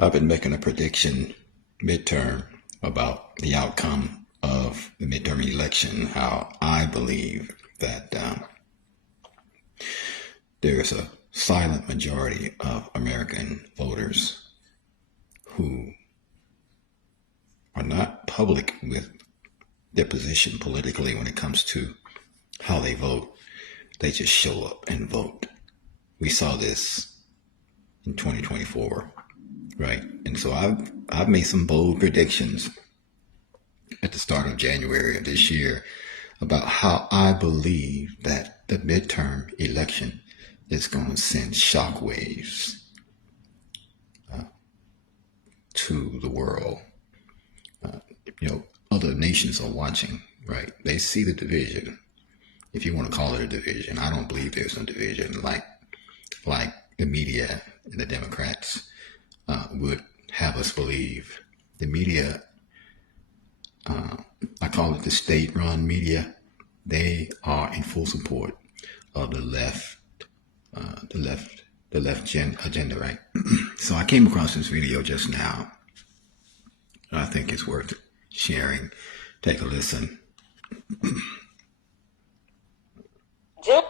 I've been making a prediction midterm about the outcome of the midterm election, how I believe that there's a silent majority of American voters who are not public with their position politically when it comes to how they vote. They just show up and vote. We saw this in 2024, right? And so I've made some bold predictions at the start of January of this year about how I believe that the midterm election is going to send shockwaves to the world. Other nations are watching, right? They see the division, if you want to call it a division. I don't believe there's no division like the media and the Democrats would have us believe. The media, I call it the state-run media. They are in full support of the left agenda, right? So I came across this video just now. I think it's worth sharing. Take a listen. Jill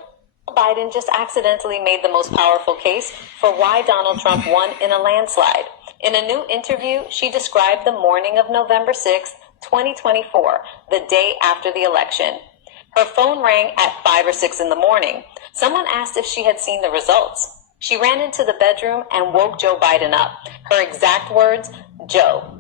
Biden just accidentally made the most powerful case for why Donald Trump won in a landslide. In a new interview, she described the morning of November 6th, 2024, the day after the election. Her phone rang at 5 or 6 in the morning. Someone asked if she had seen the results. She ran into the bedroom and woke Joe Biden up. Her exact words, Joe,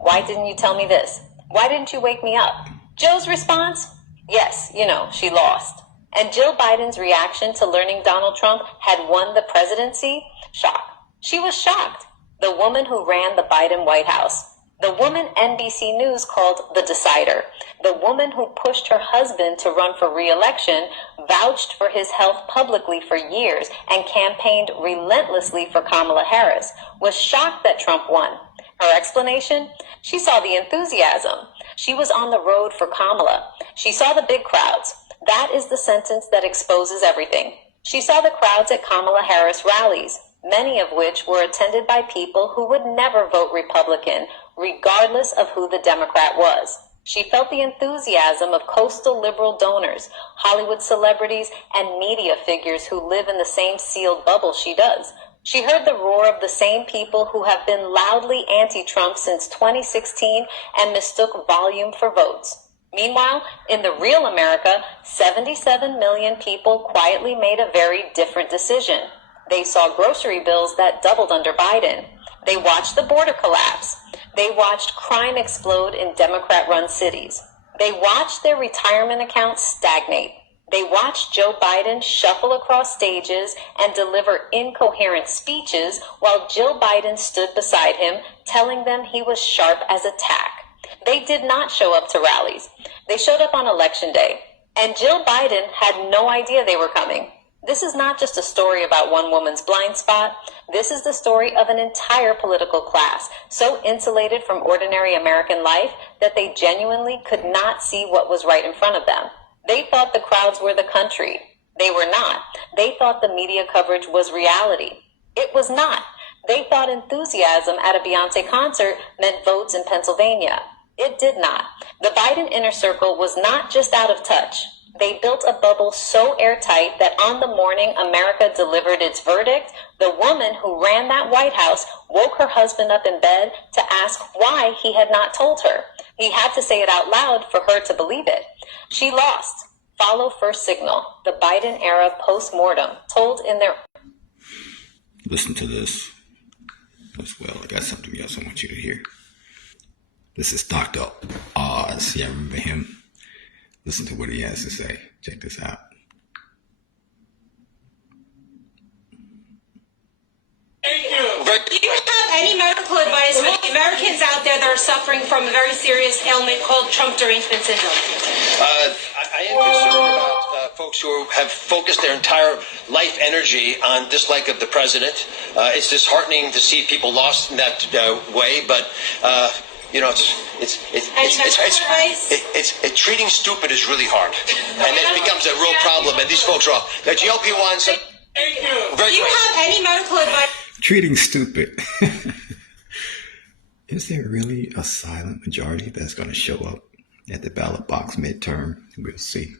why didn't you tell me this? Why didn't you wake me up? Joe's response? Yes, she lost. And Jill Biden's reaction to learning Donald Trump had won the presidency? Shock. She was shocked. The woman who ran the Biden White House. The woman NBC News called the decider. The woman who pushed her husband to run for re-election, vouched for his health publicly for years, and campaigned relentlessly for Kamala Harris, was shocked that Trump won. Her explanation? She saw the enthusiasm. She was on the road for Kamala. She saw the big crowds. That is the sentence that exposes everything. She saw the crowds at Kamala Harris rallies, many of which were attended by people who would never vote Republican, regardless of who the Democrat was. She felt the enthusiasm of coastal liberal donors, Hollywood celebrities, and media figures who live in the same sealed bubble she does. She heard the roar of the same people who have been loudly anti-Trump since 2016 and mistook volume for votes. Meanwhile, in the real America, 77 million people quietly made a very different decision. They saw grocery bills that doubled under Biden. They watched the border collapse. They watched crime explode in Democrat-run cities. They watched their retirement accounts stagnate. They watched Joe Biden shuffle across stages and deliver incoherent speeches while Jill Biden stood beside him, telling them he was sharp as a tack. They did not show up to rallies. They showed up on Election Day. And Jill Biden had no idea they were coming. This is not just a story about one woman's blind spot. This is the story of an entire political class, so insulated from ordinary American life that they genuinely could not see what was right in front of them. They thought the crowds were the country. They were not. They thought the media coverage was reality. It was not. They thought enthusiasm at a Beyonce concert meant votes in Pennsylvania. It did not. The Biden inner circle was not just out of touch. They built a bubble so airtight that on the morning America delivered its verdict, the woman who ran that White House woke her husband up in bed to ask why he had not told her. He had to say it out loud for her to believe it. She lost. Follow first signal, the Biden era post-mortem, told in their... Listen to this as well. I got something else I want you to hear. This is Dr. Oz. Yeah, remember him? Listen to what he has to say. Check this out. Thank you. Do you have any medical advice for the Americans out there that are suffering from a very serious ailment called Trump derangement syndrome? I am concerned about folks who have focused their entire life energy on dislike of the president. It's disheartening to see people lost in that way, but treating stupid is really hard, and it becomes a real problem. And these folks are all the GLP-1s. Thank you. Do you have any medical advice? Treating stupid. Is there really a silent majority that's going to show up at the ballot box midterm? We'll see.